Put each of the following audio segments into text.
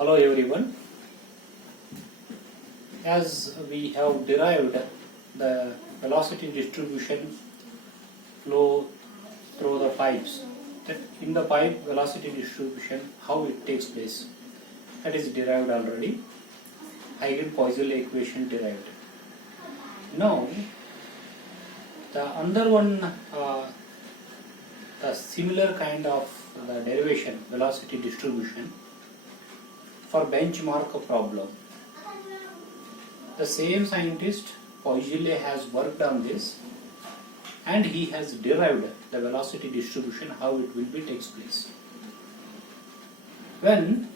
Hello everyone. As we have derived the velocity distribution flow through the pipes, that in the pipe velocity distribution, how it takes place, that is derived already. Huygens-Poiseuille equation derived. Now the another one, the similar kind of the derivation velocity distribution for benchmark problem. The same scientist Poiseuille has worked on this and he has derived the velocity distribution, how it will be takes place. When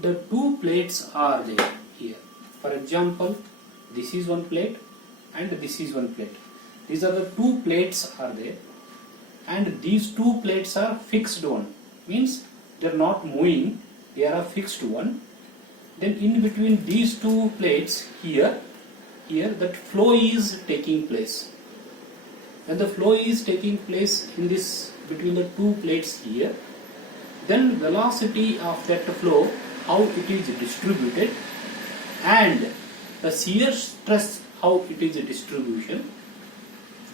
the two plates are there here, for example, this is one plate and this is one plate. These are the two plates are there and these two plates are fixed one, means they are not moving, they are a fixed one. Then in between these two plates here that flow is taking place. When the flow is taking place in this between the two plates here, then velocity of that flow, how it is distributed, and the shear stress, how it is a distribution,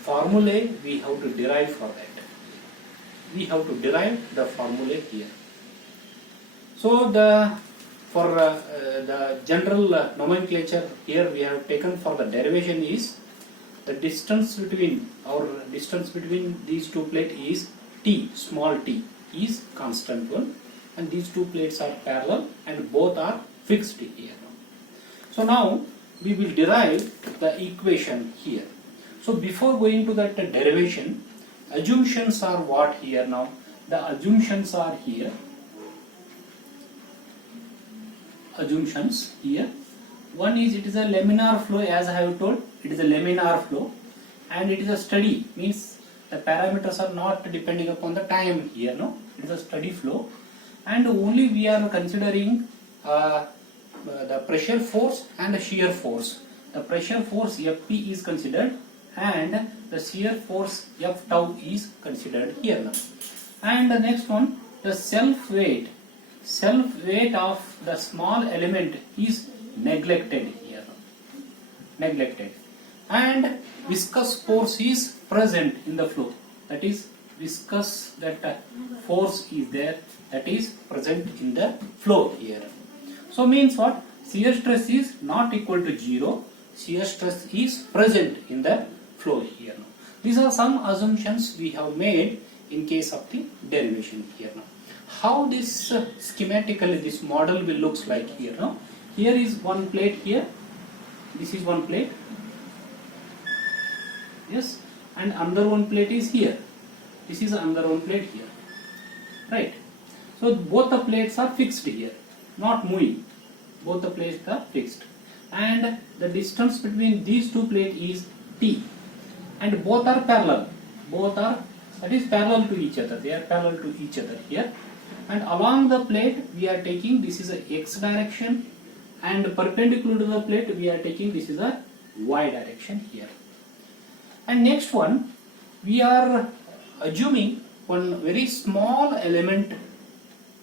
formulae we have to derive for that. We have to derive the formulae here. So for the general nomenclature here we have taken for the derivation is the distance between these two plates is t, small t is constant one, and these two plates are parallel and both are fixed here. So now we will derive the equation here. So before going to that derivation, assumptions are what here now? The assumptions are here. Assumptions here. One is it is a laminar flow, as I have told, it is a laminar flow, and it is a steady, means the parameters are not depending upon the time here, no, it is a steady flow, and only we are considering the pressure force and the shear force. The pressure force Fp is considered and the shear force F tau is considered here now. And the next one, the self weight of the small element is neglected here, neglected, and viscous force is present in the flow, that is viscous, that force is there, that is present in the flow here. So means what? Shear stress is not equal to 0, shear stress is present in the flow here now. These are some assumptions we have made in case of the derivation here now. How this schematically this model will looks like here now. Here is one plate here, this is one plate, yes, and another one plate is here, this is another one plate here, right? So both the plates are fixed here, not moving, both the plates are fixed, and the distance between these two plates is t, and both are parallel, that is parallel to each other, they are parallel to each other here. And along the plate we are taking, this is a x direction, and perpendicular to the plate we are taking, this is a y direction here. And next one, we are assuming one very small element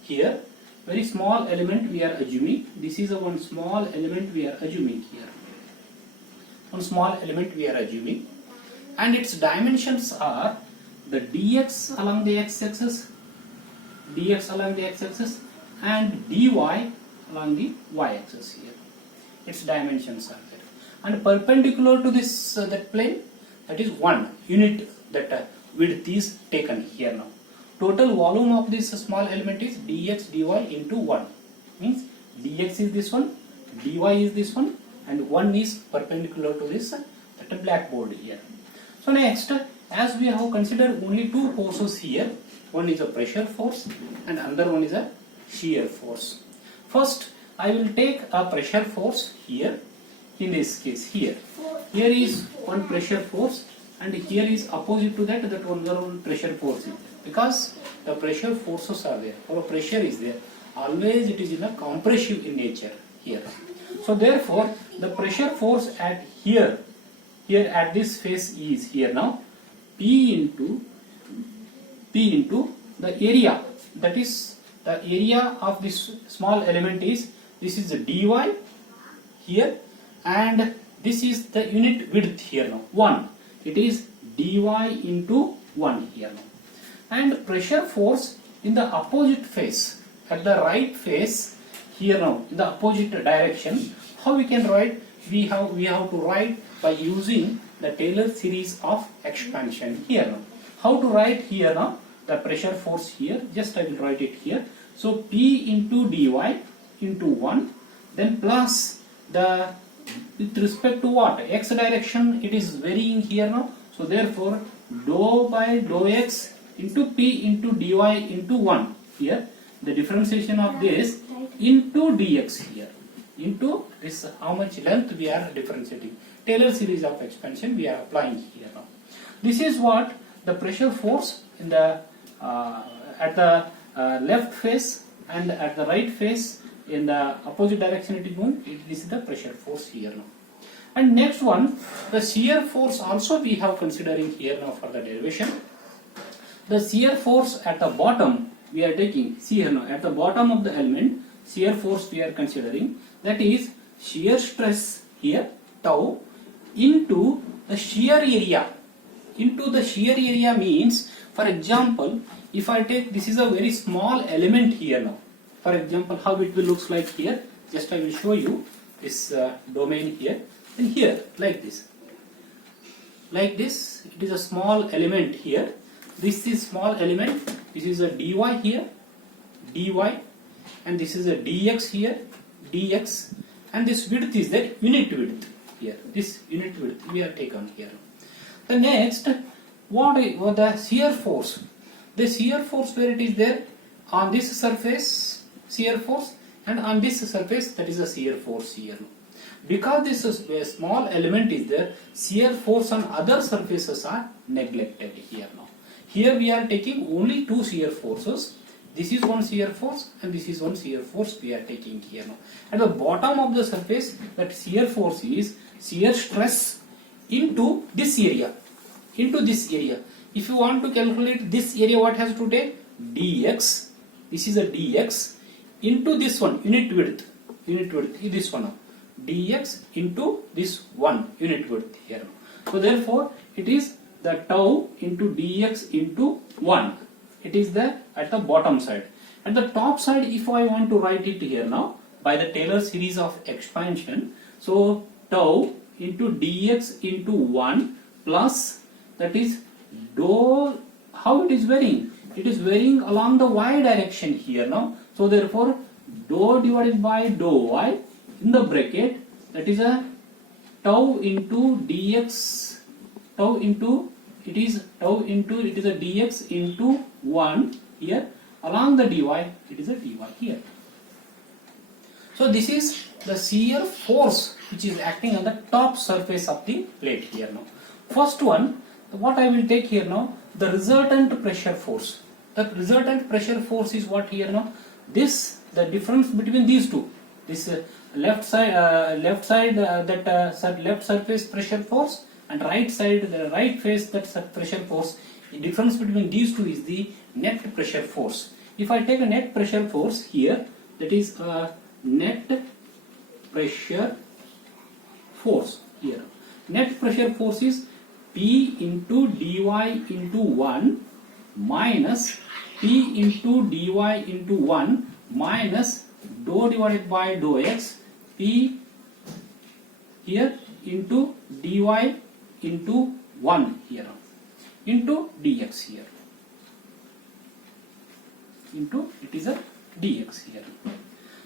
here, very small element we are assuming, this is a one small element we are assuming here, one small element we are assuming, and its dimensions are the dx along the x-axis, and dy along the y-axis here. Its dimensions are there, and perpendicular to this that plane, that is 1 unit, that width is taken here now. Total volume of this small element is dx dy into 1, means dx is this one, dy is this one, and 1 is perpendicular to this that blackboard here. So next, as we have considered only two forces here, one is a pressure force and another one is a shear force. First, I will take a pressure force here, in this case here is one pressure force, and here is opposite to that one pressure force is there, because the pressure forces are there, or pressure is there, always it is in a compressive in nature here. So therefore the pressure force at here at this face is here now P into the area, that is the area of this small element is this is the dy here, and this is the unit width here now, 1. It is dy into 1 here now. And pressure force in the opposite face, at the right face here now, in the opposite direction, how we can write? We have to write by using the Taylor series of expansion here now. How to write here now the pressure force here? Just I will write it here. So P into dy into 1, then plus the, with respect to what? X direction it is varying here now. So therefore dou by dou x into P into dy into 1 here. The differentiation of this into dx here. Into this, how much length we are differentiating. Taylor series of expansion we are applying here now. This is what the pressure force in the at the left face and at the right face in the opposite direction it is going. This is the pressure force here now. And next one, the shear force also we have considering here now for the derivation. The shear force at the bottom we are taking, see here now, at the bottom of the element, shear force we are considering, that is shear stress here, tau, into the shear area. Into the shear area means, for example, if I take, this is a very small element here now. For example, how it will looks like here, just I will show you this domain here. And here, like this. Like this, it is a small element here. This is small element, this is a dy here, dy, and this is a dx here, dx, and this width is the unit width here. This unit width we have taken here. The next, what is the shear force? The shear force where it is there on this surface, shear force, and on this surface, that is a shear force here. Because this is a small element is there, shear force on other surfaces are neglected here now. Here we are taking only two shear forces. This is one shear force and this is one shear force we are taking here now. At the bottom of the surface, that shear force is shear stress into this area. Into this area. If you want to calculate this area, what has to take? Dx. This is a dx into this one, unit width. Unit width is this one. Dx into this one, unit width here. So therefore, it is the tau into dx into 1. It is there at the bottom side. At the top side, if I want to write it here now, by the Taylor series of expansion, so tau into dx into 1 plus, that is dou, how it is varying? It is varying along the y direction here now. So therefore, dou divided by dou y in the bracket, that is a tau into dx, tau into, it is tau into, it is a dx into 1 here, along the dy, it is a dy here. So this is the shear force which is acting on the top surface of the plate here now. First one, what I will take here now, the resultant pressure force. The resultant pressure force is what here now? This, the difference between these two. This left side left surface pressure force and right side, the right face, that pressure force. The difference between these two is the net pressure force. If I take a net pressure force here, that is net pressure force here. Net pressure force is P into dy into 1 minus P into dy into 1 minus dou divided by dou x, P here into dy into 1 here, into dx here, into, it is a dx here.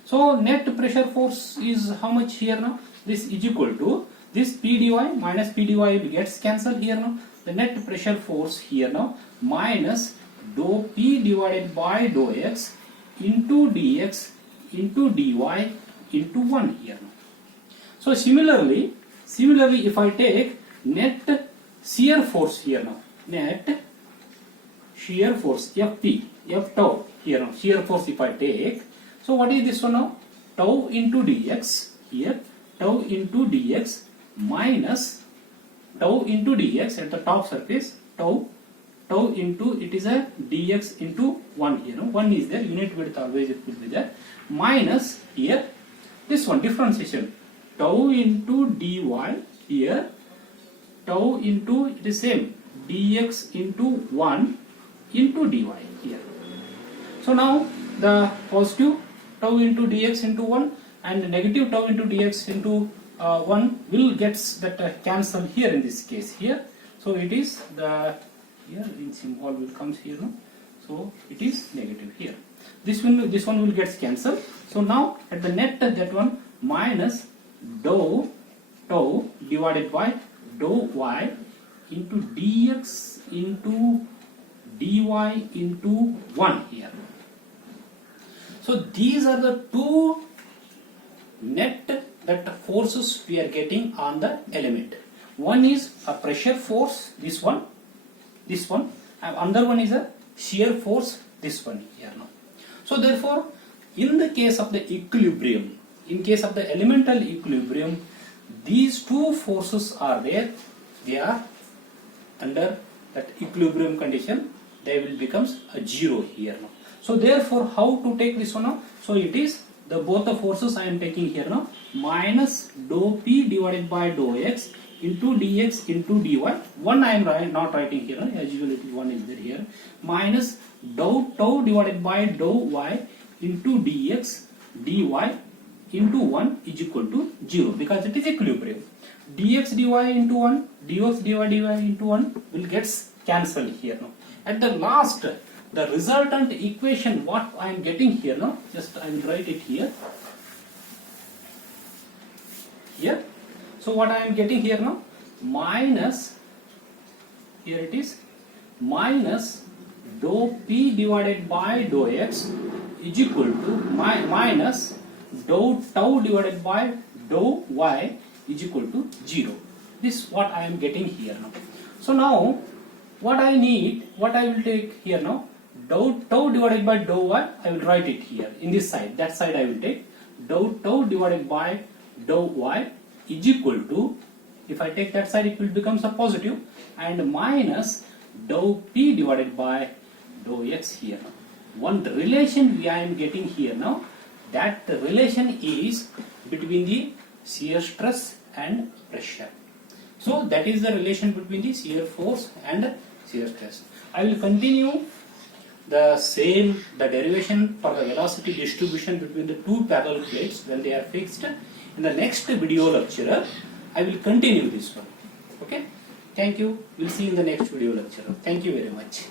So net pressure force is how much here now? This is equal to this P dy minus P dy gets cancelled here now. The net pressure force here now minus dou P divided by dou x into dx into dy into 1 here now. So similarly if I take net shear force here now, net shear force Fp, F tau here now, shear force if I take, so what is this one now? Tau into dx here, tau into dx minus tau into dx at the top surface, tau into, it is a dx into 1 here, no? 1 is there, unit width always it will be there, minus here this one differentiation, tau into dy here, tau into, it is same, dx into 1 into dy here. So now the positive tau into dx into 1 and negative tau into dx into 1 will gets that cancel here in this case here. So it is the, here in symbol will comes here, no? So it is negative here. This one will get cancelled. So now at the net that one minus dou tau divided by dou y into dx into dy into 1 here. So these are the two net that forces we are getting on the element. One is a pressure force, this one, and another one is a shear force, this one here now. So therefore, in the case of the equilibrium, in case of the elemental equilibrium, these two forces are there. They are under that equilibrium condition. They will becomes a zero here now. So therefore, how to take this one now? So it is the both the forces I am taking here now, minus dou p divided by dou x into dx into dy. One I am not writing here, as usual it is one is there here, minus dou tau divided by dou y into dx dy into 1 is equal to 0 because it is equilibrium. Dx dy into 1, dx dy into 1 will gets cancelled here now. At the last, the resultant equation what I am getting here now, just I will write it here. Here. So what I am getting here now, minus, here it is, minus dou p divided by dou x is equal to minus dou tau divided by dou y is equal to 0. This what I am getting here now. So now what I need, what I will take here now, dou tau divided by dou y, I will write it here in this side. That side I will take dou tau divided by dou y is equal to, if I take that side it will becomes a positive, and minus dou p divided by dou x here. One relation I am getting here now, that relation is between the shear stress and pressure. So that is the relation between the shear force and shear stress. I will continue the derivation for the velocity distribution between the two parallel plates when they are fixed. In the next video lecture, I will continue this one. Okay? Thank you. We'll see you in the next video lecture. Thank you very much.